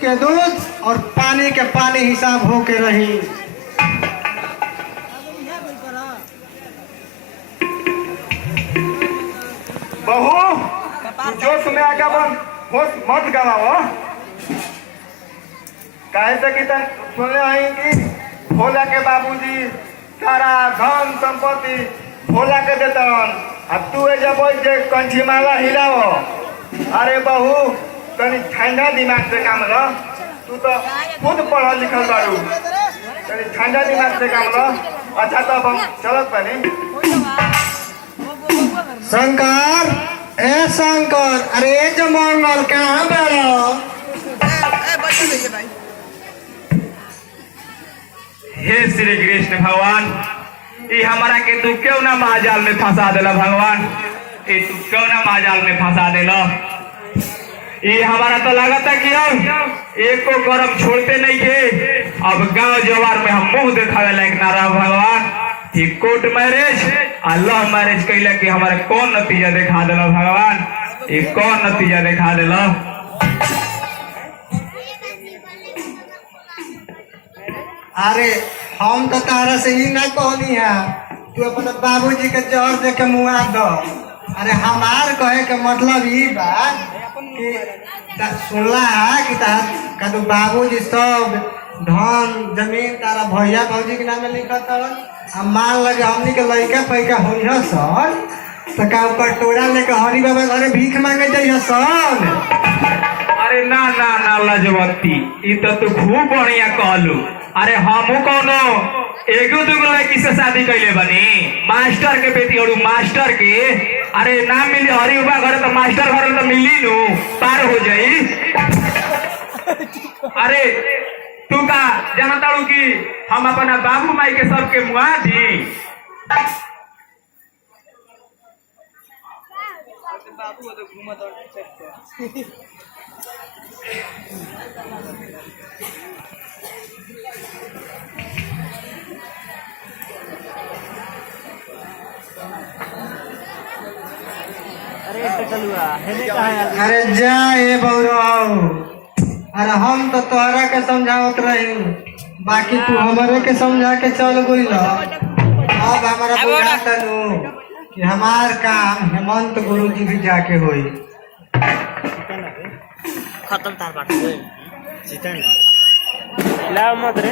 के दूध और पानी के पानी हिसाब हो के रही। बहू जोश में आगे होश मत गवाओ। काहे से कि सुनले हई कि भोला के बाबूजी सारा धन संपत्ति भोला के देतन। अब तू जब जे कंठी माला हिलाओ। अरे बहू तनी ठंडा दिमाग से काम लो। तू तो खुद पढ़ल लिखल बारू, तनी ठंडा दिमाग से काम लो। अच्छा तो हम चलत बनी। शंकर, ए शंकर, अरे जमंगल कहाँ बैठो? हे श्री कृष्ण भगवान, ये हमारा के तू क्यों ना महाजाल में फंसा देला भगवान? ये तू क्यों ना महाजाल में फंसा देला? ये हमारा तो लागत है कि अब एक को गरम छोड़ते नहीं थे। अब गांव जवार में हम मुंह दिखावे लायक ना रहा भगवान। ये कोर्ट मैरिज अल्लाह मैरिज कैला कि हमारे कौन नतीजा दिखा देला भगवान? ये कौन नतीजा दिखा देला? अरे हम तो तारा से ही ना कहनी है तू अपने बाबूजी के जहर दे के मुआ दो। अरे हमार कहे के मतलब ये बा कि सुनला है कि का तू बाबूजी सब धन जमीन तारा भैया भौजी के नाम लिखत अब मान लगे हमनी के लड़का पैका हुई सर तो का कटोरा लेके हरी बाबा घरे भीख मांगे जाइए सर। अरे ना ना ना लजवती, ये तो तू खूब बढ़िया कहलू। अरे हमू कौनो एगो दूगो लड़की से शादी कैले बनी, मास्टर के बेटी और मास्टर के। अरे ना मिली हरी बाबा घरे तो मास्टर घरे तो मिली नू पार हो जाई। अरे तू का जानता हूँ कि हम अपना बाबू माई के सबके मुआ दी। अरे जा ए बौराव, अरे हम तो तोहरा के समझावत रही, बाकी तू हमारे के समझा के चल गई। अब हमारा बुझाता नु कि हमार काम हेमंत गुरुजी भी जाके होई। खत्म तार बात जीतन लाव मत रे।